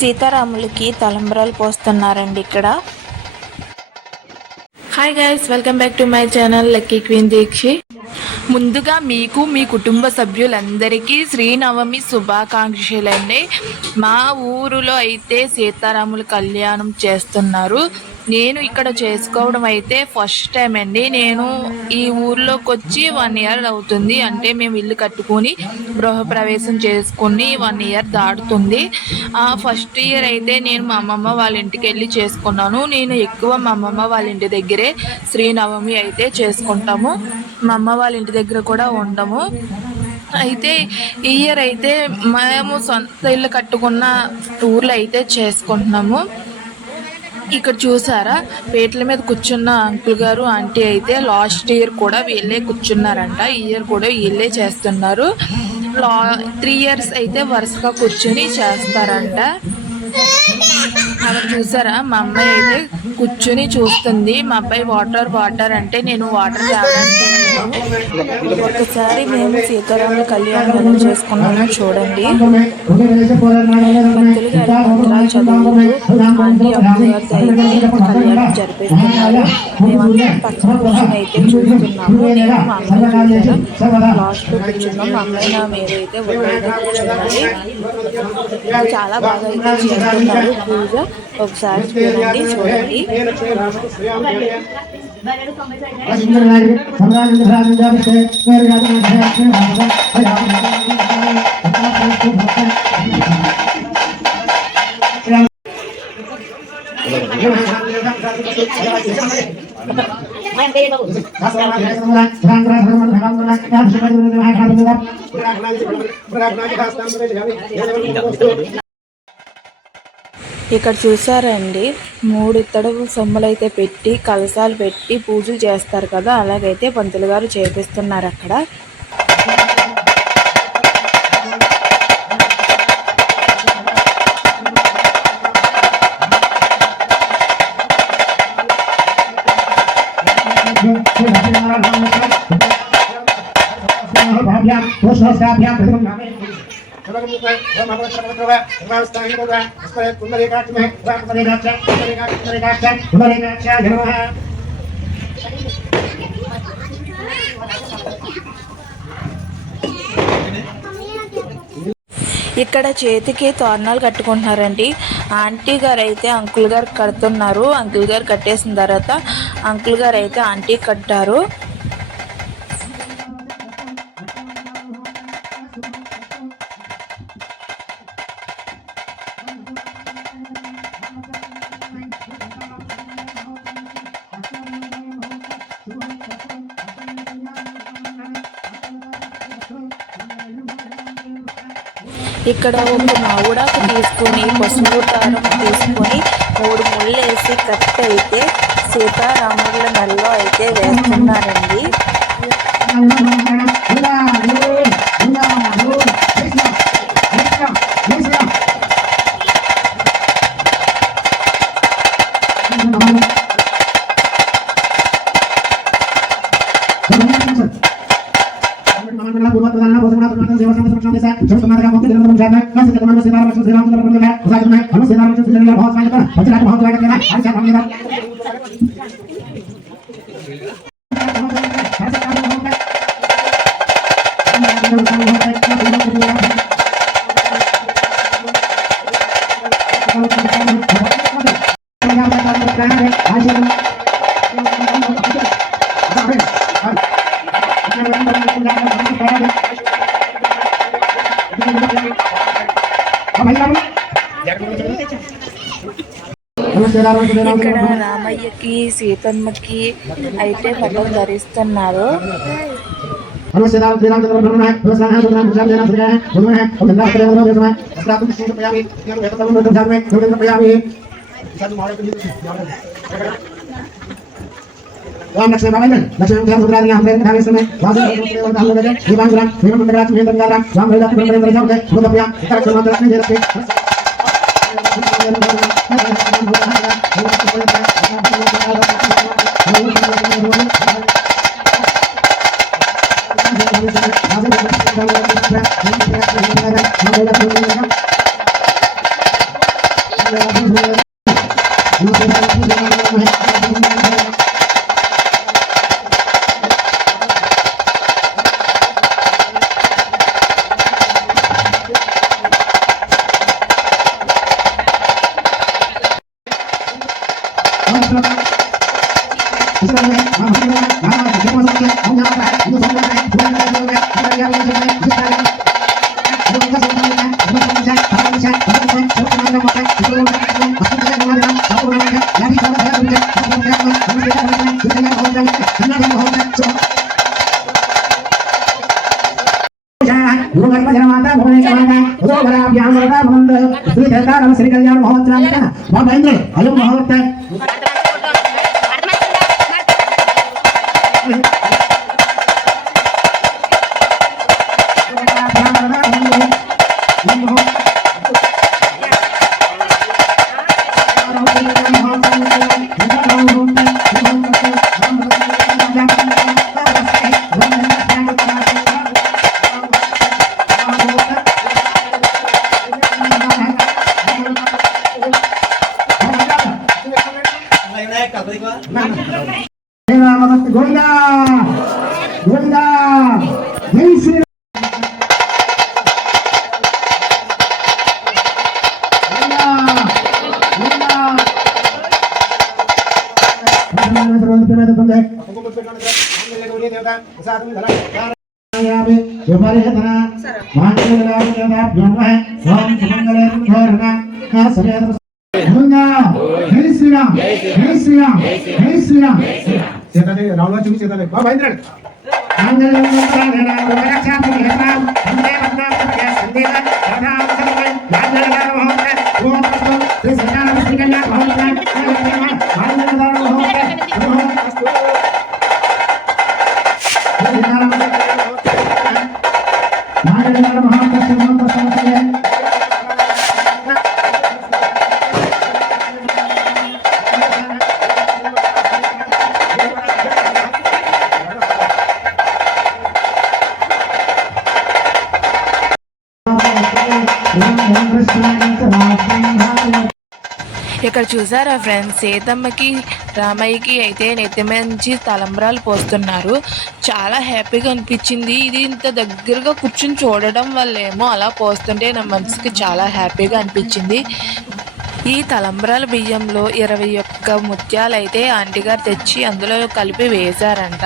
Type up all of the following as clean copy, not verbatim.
సీతారాములకి తలంబ్రాలు పోస్తున్నారండి ఇక్కడ. Hi guys, welcome back to my channel lucky queen Deekshi. ముందుగా మీకు మీ కుటుంబ సభ్యులందరికీ శ్రీనవమి శుభాకాంక్షలండి. మా ఊరిలో అయితే సీతారాముల కళ్యాణం చేస్తున్నారు. నేను ఇక్కడ చేసుకోవడం అయితే ఫస్ట్ టైం అండి. నేను ఈ ఊర్లోకి వచ్చి 1 ఇయర్ అవుతుంది. అంటే మేము ఇల్లు కట్టుకొని గృహప్రవేశం చేసుకుని 1 ఇయర్ దాటుతుంది. ఫస్ట్ ఇయర్ అయితే నేను మా అమ్మమ్మ వాళ్ళ ఇంటికి వెళ్ళి చేసుకున్నాను. నేను ఎక్కువ మా అమ్మమ్మ వాళ్ళ ఇంటి దగ్గరే శ్రీనవమి అయితే చేసుకుంటాము. మా అమ్మ వాళ్ళ ఇంటి దగ్గర కూడా ఉండము. అయితే ఈ ఇయర్ అయితే మేము సొంత ఇల్లు కట్టుకున్న ఊర్లో అయితే చేసుకుంటున్నాము. ఇక్కడ చూసారా, పీటల మీద కూర్చున్న అంకుల్ గారు ఆంటీ అయితే లాస్ట్ ఇయర్ కూడా వీళ్ళే కూర్చున్నారంట. ఈ ఇయర్ కూడా వీళ్ళే చేస్తున్నారు. 3 ఇయర్స్ అయితే వరుసగా కూర్చొని చేస్తారంట. అలా చూసారా, మా అమ్మాయి అయితే కూర్చుని చూస్తుంది. మా అబ్బాయి వాటర్ అంటే నేను వాటర్ తేవడానికి ఒకసారి మేము సీతారాముల కళ్యాణం ఎలా చేసుకున్నామో చూడండి. మంత్రులు గారి మంత్రాలు చదువుతూ ఆంటీ అమ్మగారు కళ్యాణం జరిపిస్తున్నారు. మేమంతా పక్కన కూర్చొని అయితే చూస్తున్నాము. నేను మా అమ్మాయి చూసాను, లాస్ట్లో కూర్చున్నాం. మా అమ్మాయి నా మీద అయితే ఒళ్ళైతే కూర్చున్నది. చాలా బాగా అయితే చేస్తున్నారు పూజ. ఒకసారి చూడండి. ఇక్కడ చూసారండి, 3 ఇత్తడి సొమ్ములు అయితే పెట్టి కలశాలు పెట్టి పూజలు చేస్తారు కదా, అలాగైతే పంతులు గారు చేపిస్తున్నారు అక్కడ. ఇక్కడ చేతికి తోరణాలు కట్టుకుంటున్నారండి. ఆంటీ గారు అయితే అంకుల్ గారు కడుతున్నారు. అంకుల్ గారు కట్టేసిన తర్వాత అంకుల్ గారు అయితే ఆంటీ కట్టారు. ఇక్కడ ఒక మామిడాకు తీసుకుని పసుపు దారం తీసుకొని 3 ముళ్ళు వేసి కట్ అయితే సీతారాముల నెలలో అయితే వేస్తున్నారండి. ఇక్కడ రామయ్యకి సీతమ్మకి అయితే పట్టం ధరిస్తున్నారు. శ్రీ కళ్యాణ మహోత్సవం అయం మహోత్సవం గోవిందా గోవిందా జై శ్రీ శ్రీరామ్ జై శ్రీరామ్ జై శ్రీరామ్ రావులో చూసి చేతాలి బాబా ఇంద్రాడు ఇక్కడ చూసారా ఫ్రెండ్స్, సీతమ్మకి రామయ్యకి అయితే నెత్తిమంచి తలంబ్రాలు పోస్తున్నారు. చాలా హ్యాపీగా అనిపించింది. ఇది ఇంత దగ్గరగా కూర్చుని చూడడం వల్లేమో అలా పోస్తుంటే నా మనసుకి చాలా హ్యాపీగా అనిపించింది. ఈ తలంబ్రాల బియ్యంలో 21 ముత్యాలు అయితే ఆంటీ గారు తెచ్చి అందులో కలిపి వేశారంట.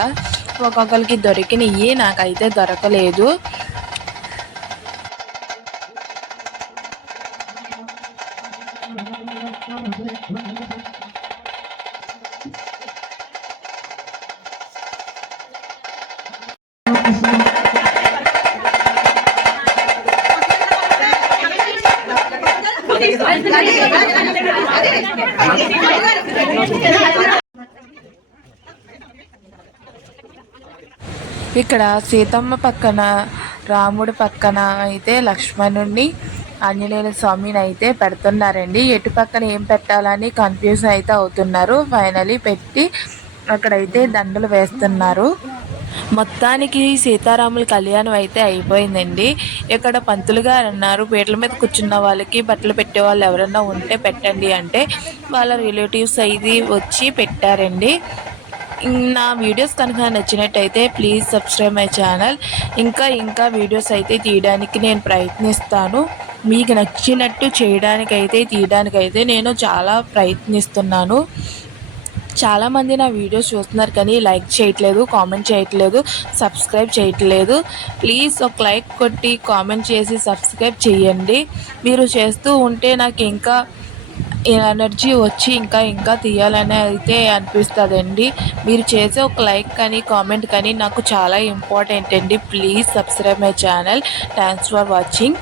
ఒక్కొక్కరికి దొరికినవి, నాకైతే దొరకలేదు. ఇక్కడ సీతమ్మ పక్కన, రాముడి పక్కన అయితే లక్ష్మణుడిని, ఆంజనేయ స్వామిని అయితే పెడుతున్నారండి. ఎటు పక్కన ఏం పెట్టాలని కన్ఫ్యూజ్ అయితే అవుతున్నారు. ఫైనలీ పెట్టి అక్కడైతే దండలు వేస్తున్నారు. మొత్తానికి సీతారాముల కళ్యాణం అయితే అయిపోయిందండి. ఇక్కడ పంతులు గారు అన్నారు, పీటల మీద కూర్చున్న వాళ్ళకి బట్టలు పెట్టే వాళ్ళు ఎవరన్నా ఉంటే పెట్టండి అంటే వాళ్ళ రిలేటివ్స్ అయితే వచ్చి పెట్టారండి. నా వీడియోస్ కనుక నచ్చినట్టయితే ప్లీజ్ సబ్స్క్రైబ్ మై ఛానల్. ఇంకా వీడియోస్ అయితే తీయడానికి నేను ప్రయత్నిస్తాను. మీకు నచ్చినట్టు తీయడానికైతే నేను చాలా ప్రయత్నిస్తున్నాను. చాలామంది నా వీడియోస్ చూస్తున్నారు కానీ లైక్ చేయట్లేదు, కామెంట్ చేయట్లేదు, సబ్స్క్రైబ్ చేయట్లేదు. ప్లీజ్ ఒక లైక్ కొట్టి కామెంట్ చేసి సబ్స్క్రైబ్ చేయండి. మీరు చేస్తూ ఉంటే నాకు ఇంకా ఎనర్జీ వచ్చి ఇంకా తీయాలని అయితే అనిపిస్తుందండి. మీరు చేసే ఒక లైక్ కానీ కామెంట్ కానీ నాకు చాలా ఇంపార్టెంట్ అండి. Please subscribe my channel. Thanks for watching.